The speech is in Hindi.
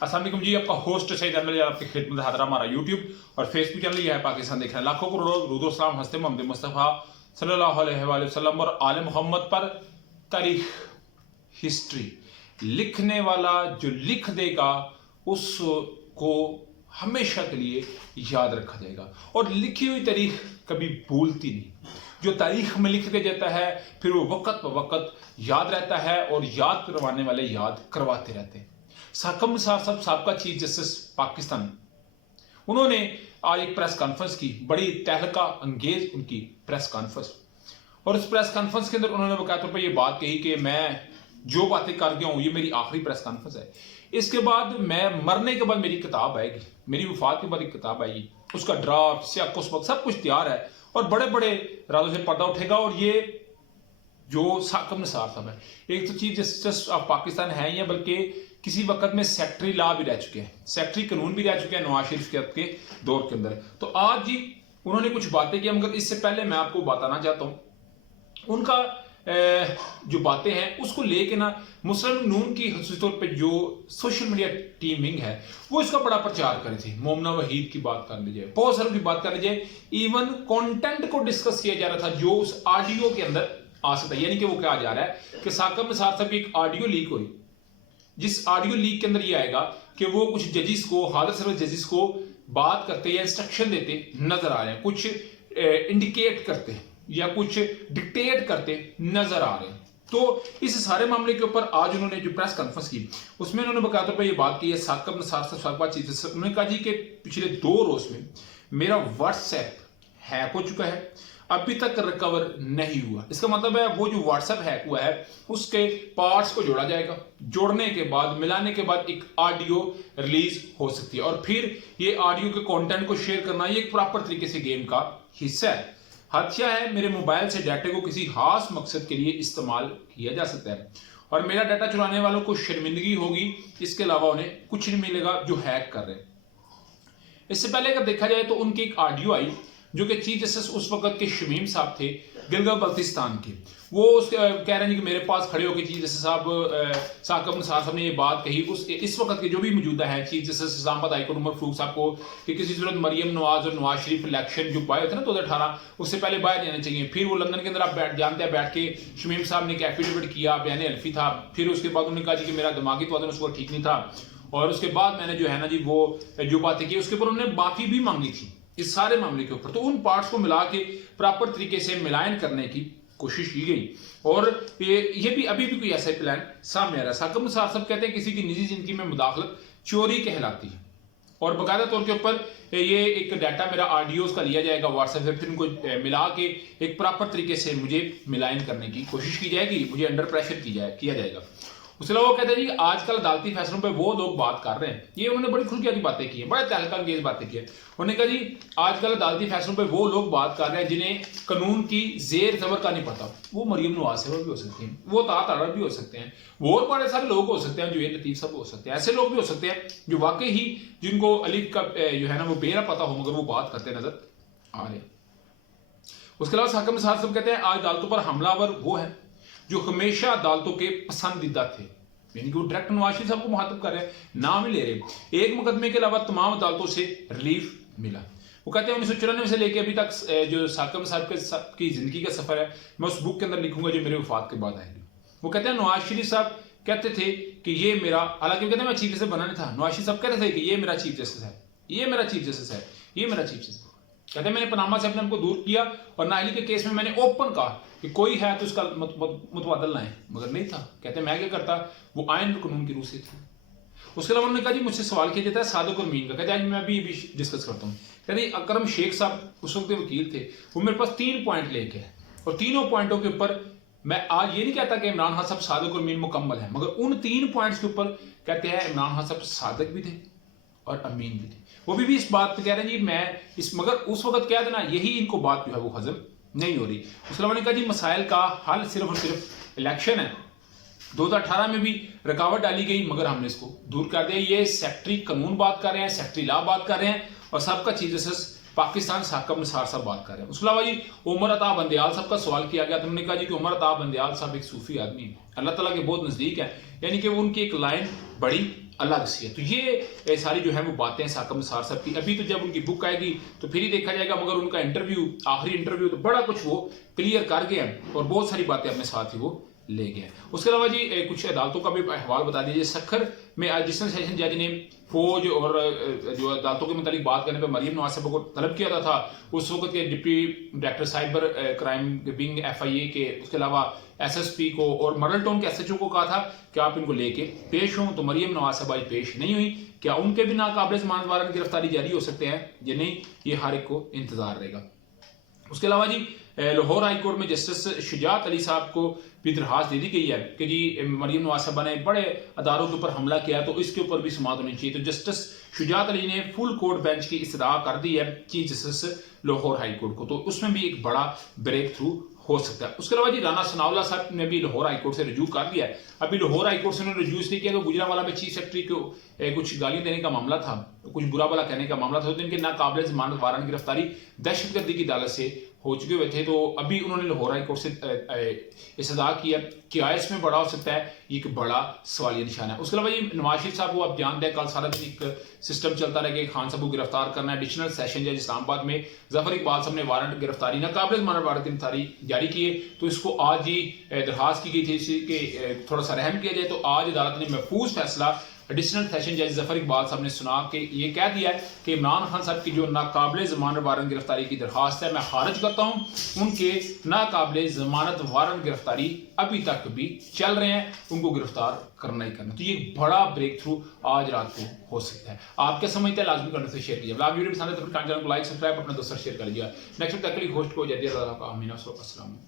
अस्सलाम वालेकुम जी, आपका होस्ट सईद अहमद आपकी खिदमत हाजिर हमारा यूट्यूब और फेसबुक चैनल ये है पाकिस्तान देख रहे हैं। लाखों करोड़ों रुदो सलाम हंसते मोहम्मद मुस्तफ़ा सल्लल्लाहु अलैहि वसल्लम और आले मोहम्मद पर। तारीख, हिस्ट्री लिखने वाला जो लिख देगा उसको हमेशा के लिए याद रखा जाएगा और लिखी हुई तारीख कभी भूलती नहीं। जो तारीख में लिख के जाता है फिर वो वक्त ब वक्त याद रहता है और याद करवाने वाले याद करवाते रहते हैं। साकम निसार साहब साबका चीफ जस्टिस पाकिस्तान, उन्होंने आज एक प्रेस कॉन्फ्रेंस की, बड़ी तहलका अंगेज उनकी प्रेस कॉन्फ्रेंस। और इस प्रेस कॉन्फ्रेंस के अंदर उन्होंने बकायदा तौर पर यह बात कही कि मैं जो बातें कर गया हूं ये मेरी आखिरी प्रेस कॉन्फ्रेंस है। इसके बाद मैं मरने के बाद मेरी किताब आएगी, मेरी वफात के बाद एक किताब आएगी, उसका ड्राफ्ट सियाको सबक सब कुछ तैयार है और बड़े बड़े राजों से पर्दा उठेगा। और ये जो साकम निसार साहब है, एक तो चीफ जस्टिस ऑफ पाकिस्तान है ही, बल्कि किसी वक्त में सेक्रेटरी लॉ भी रह चुके हैं, सेक्रेटरी कानून भी रह चुके हैं नवाज शरीफ के दौर के अंदर। तो आज जी उन्होंने कुछ बातें की, मगर इससे पहले मैं आपको बताना चाहता हूं उनका जो बातें हैं उसको लेके ना मुस्लिम नून की खास तौर पे जो सोशल मीडिया टीमिंग है वो इसका बड़ा प्रचार कर रही थी। मोमना वहीद की बात कर लीजिए, बहुत सारों की बात कर लीजिए, इवन कंटेंट को डिस्कस किया जा रहा था जो उस ऑडियो के अंदर आ सकता है। यानी कि वो क्या जा रहा है कि साकम निसार साहब की एक ऑडियो लीक हुई, जिस ऑडियो लीक के अंदर ये आएगा कि वो कुछ जजिस को, हाजिर सर्विस जजिस को बात करते या इंस्ट्रक्शन देते नजर आ रहे हैं, कुछ इंडिकेट करते या कुछ डिक्टेट करते नजर आ रहे हैं। तो इस सारे मामले के ऊपर आज उन्होंने जो प्रेस कॉन्फ्रेंस की उसमें उन्होंने बकायदा तौर पर यह बात की है। साकम निसार साहब उन्होंने कहा जी कि पिछले 2 रोज में मेरा व्हाट्सएप हैक हो चुका है, अभी तक रिकवर नहीं हुआ। इसका मतलब है वो जो व्हाट्सएप हैक हुआ है उसके पार्ट्स को जोड़ा जाएगा, जोड़ने के बाद मिलाने के बाद एक ऑडियो रिलीज हो सकती है और फिर ये ऑडियो के कंटेंट को शेयर करना ये एक प्रॉपर तरीके से गेम का हिस्सा है। हत्या है मेरे मोबाइल से डाटा को किसी खास मकसद के लिए इस्तेमाल किया जा सकता है और मेरा डाटा चुराने वालों को शर्मिंदगी होगी, इसके अलावा उन्हें कुछ नहीं मिलेगा जो हैक कर रहे हैं। इससे पहले अगर देखा जाए तो उनकी एक ऑडियो आई जो कि चीफ जस्टिस उस वक्त के शमीम साहब थे गिलगित बल्तिस्तान के, वो कह रहे हैं कि मेरे पास खड़े होकर चीफ जस्टिस साहब साकम निसार साहब ने ये बात कही उस इस वक्त के जो भी मौजूदा है chief justice Islamabad high court Umar Farooq साहब को कि किसी सूरत मरियम नवाज और नवाज शरीफ इलेक्शन जो बाहर थे ना 2018 उससे पहले बाहर जाने चाहिए। फिर वो लंदन के अंदर आप जानते हैं बैठ के शमीम साहब ने एक एफिडेविट किया, बयान अल्फी था, फिर उसके बाद उन्होंने कहा कि मेरा दिमागी तौर उस वक्त ठीक नहीं था और उसके बाद मैंने जो है ना जी वो जो बातें की उसके ऊपर उन्होंने माफी भी मांगी थी इस सारे मामले के ऊपर। तो उन पार्ट्स को मिला के प्रॉपर तरीके से मिलान करने की कोशिश की गई और ये भी अभी भी कोई ऐसा प्लान सामने आ रहा है। साकम निसार साहब कहते हैं किसी की निजी जिंदगी में मुदाखलत चोरी कहलाती है और बाकायदा तौर के ऊपर ये एक डाटा मेरा ऑडियोज का लिया जाएगा व्हाट्सएप से, फिर उनको मिला के एक प्रॉपर तरीके से मुझे मिलान करने की कोशिश की जाएगी, मुझे अंडर प्रेशर किया जाएगा। उसके अलावा वो कहते हैं जी आजकल अदालती फैसलों पे वो लोग बात कर रहे हैं, ये उन्होंने बड़ी खुल की बातें की हैं, बड़े तहलका अंगेज बातें की हैं। उन्होंने कहा जी आजकल अदालती फैसलों पे वो लोग बात कर रहे हैं जिन्हें कानून की जेर जबर का नहीं पता। वो मरियम नवाज साहब भी हो सकती हैं, वो तारा भी हो सकते हैं, वो और बड़े सारे लोग हो सकते हैं, जो ये लतीफ साहब हो सकते हैं, ऐसे लोग भी हो सकते हैं जो वाकई ही जिनको अलीफ का जो है ना वो बेरा पता हो मगर वो बात करते नजर आ रहे हैं। उसके अलावा साकम निसार साहब कहते हैं आज अदालतों पर हमलावर वो है जो हमेशा अदालतों के पसंदीदा थे, यानी कि वो डायरेक्ट नवाज शरीफ साहब को मुखातब कर रहे हैं, नाम ही ले रहे हैं। एक मुकदमे के अलावा तमाम अदालतों से रिलीफ मिला। वो कहते हैं 1994 से लेकर अभी तक जो साकम साहब की जिंदगी का सफर है मैं उस बुक के अंदर लिखूंगा जो मेरे वफात के बाद आएगी। वो कहते हैं नवाज शरीफ साहब कहते थे कि ये मेरा, हालांकि कहते हैं मैं चीफ जस्टिस बनाने था, नवाज शरीफ साहब कहते थे कि ये मेरा चीफ जस्टिस है, ये मेरा चीफ जस्टिस है, ये मेरा चीफ जस्टिस। कहते हैं मैंने पनामा से अपने को दूर किया और नाहली के केस में मैंने ओपन कहा कि कोई है तो उसका मुतबादल लाएं, मगर नहीं था। कहते हैं मैं क्या करता, वो आयन और कानून की रूह से थी। उसके अलावा उन्होंने कहा जी मुझसे सवाल किया जाता है सादिक और मीन का, कहते हैं मैं भी डिस्कस करता हूँ। कहते अकरम शेख साहब उस वक्त वकील थे, वो मेरे पास 3 पॉइंट लेके है और तीनों पॉइंटों के ऊपर मैं आज ये नहीं कहता कि इमरान खान साहब सादिक और मीन मुकम्मल है, मगर उन 3 पॉइंट्स के ऊपर कहते हैं इमरान खान साहब सादिक भी थे और अमीन भी थे। वो भी इस बात पे कह रहे हैं जी मैं इस, मगर उस वक्त कह देना यही इनको बात जो है वो हजम नहीं हो रही। उसके अलावा कहा जी मसाइल का हल सिर्फ और सिर्फ इलेक्शन है। 2018 में भी रुकावट डाली गई मगर हमने इसको दूर कर दिया। ये सेक्रेटरी कानून बात कर रहे हैं, सेक्रेटरी लॉ बात कर रहे हैं और सबका चीफ जस्टिस पाकिस्तान साकम निसार साहब बात कर रहे हैं। उसके अलावा जी उमर अता बंदयाल साहब का सवाल किया गया तो उन्होंने कहा जी कि उमर अता बंदयाल साहब एक सूफी आदमी है, अल्लाह ताला के बहुत नजदीक है, यानी कि उनकी एक लाइन बड़ी अलग सी है। तो ये सारी जो है वो बातें साकम निसार साहब की। अभी तो जब उनकी बुक आएगी तो फिर ही देखा जाएगा, मगर उनका इंटरव्यू, आखिरी इंटरव्यू, तो बड़ा कुछ वो क्लियर कर गया और बहुत सारी बातें अपने साथ ही वो ले गया। उसके अलावा जी कुछ अदालतों का भी अहवाल बता दीजिए। सखर में एडिशनल सेशन जज ने फौज और जो अदालतों के मुतालिक बात करने पर मरीम नवाज साहब को तलब किया था। उस वक्त के deputy director cyber crime wing FIA के, उसके अलावा SSP को और मॉडल टाउन के SHO को कहा था कि आप इनको लेके पेश हों। तो मरीम नवाज साहब आज पेश नहीं हुई। क्या उनके भी नाकाबिल जमानत वारंट गिरफ्तारी जारी हो सकते हैं या नहीं, ये हर एक को इंतजार रहेगा। उसके अलावा जी लाहौर हाई कोर्ट में जस्टिस शुजात अली साहब को भी दरखास्त दे दी गई है कि जी मरीम नवाज साहबा ने बड़े अदारों के ऊपर हमला किया तो इसके ऊपर भी समाअत होनी चाहिए। तो जस्टिस शुजात अली ने फुल कोर्ट बेंच की इस्तदा कर दी है chief justice Lahore high court को, तो उसमें भी एक बड़ा ब्रेक थ्रू हो सकता है। उसके अलावा जी राना सनाउल्लाह साहब ने भी लाहौर हाई कोर्ट से रजू कर दिया है। अभी लाहौर हाई कोर्ट से उन्होंने रजू इसलिए किया कि गुजरांवाला में चीफ सेक्रेटरी को कुछ गालियां देने का मामला था, कुछ बुरा भला कहने का मामला था, तो इनके नाकाबिल जमानत वारंट गिरफ्तारी दहशतगर्दी की अदालत से हो चुके हुए थे। तो अभी उन्होंने लाहौर हाई कोर्ट से इस्तदा किया। क्या इसमें बड़ा हो सकता है, ये एक बड़ा सवालिया निशान है। उसके अलावा ये नवाज शरीफ साहब को आप ध्यान दें, कल सारा दिन एक सिस्टम चलता रहे कि खान साहब को गिरफ्तार करना है। एडिशनल सेशन जज इस्लामाबाद में जफर इकबाल साहब ने वारंट गिरफ्तारी, नाकाबिल जमानत वारंट गिरफ्तारी जारी किए, तो इसको आज ही दरखास्त की गई थी कि थोड़ा सा रहम किया जाए। तो आज अदालत ने महफूज फैसला एडिशनल सेशन जज जफर इकबाल साहब ने सुना के ये कह दिया है कि इमरान खान साहब की जो नाकाबिल जमानत वारंट गिरफ्तारी की दरखास्त है मैं खारिज करता हूँ। उनके नाकाबिल जमानत वारंट गिरफ्तारी अभी तक भी चल रहे हैं, उनको गिरफ्तार करना ही करना। तो ये बड़ा ब्रेक थ्रू आज रात को हो सकता है। आप क्या समझते हैं, लाजमी करने से शेयर कीजिए। आप वीडियो पसंद है तो चैनल को लाइक सब्सक्राइब अपने दोस्तों शेयर कर लीजिए। नेक्स्ट तक के लिए होस्ट को जल्दी अल्लाह का आमीन। अस्सलाम।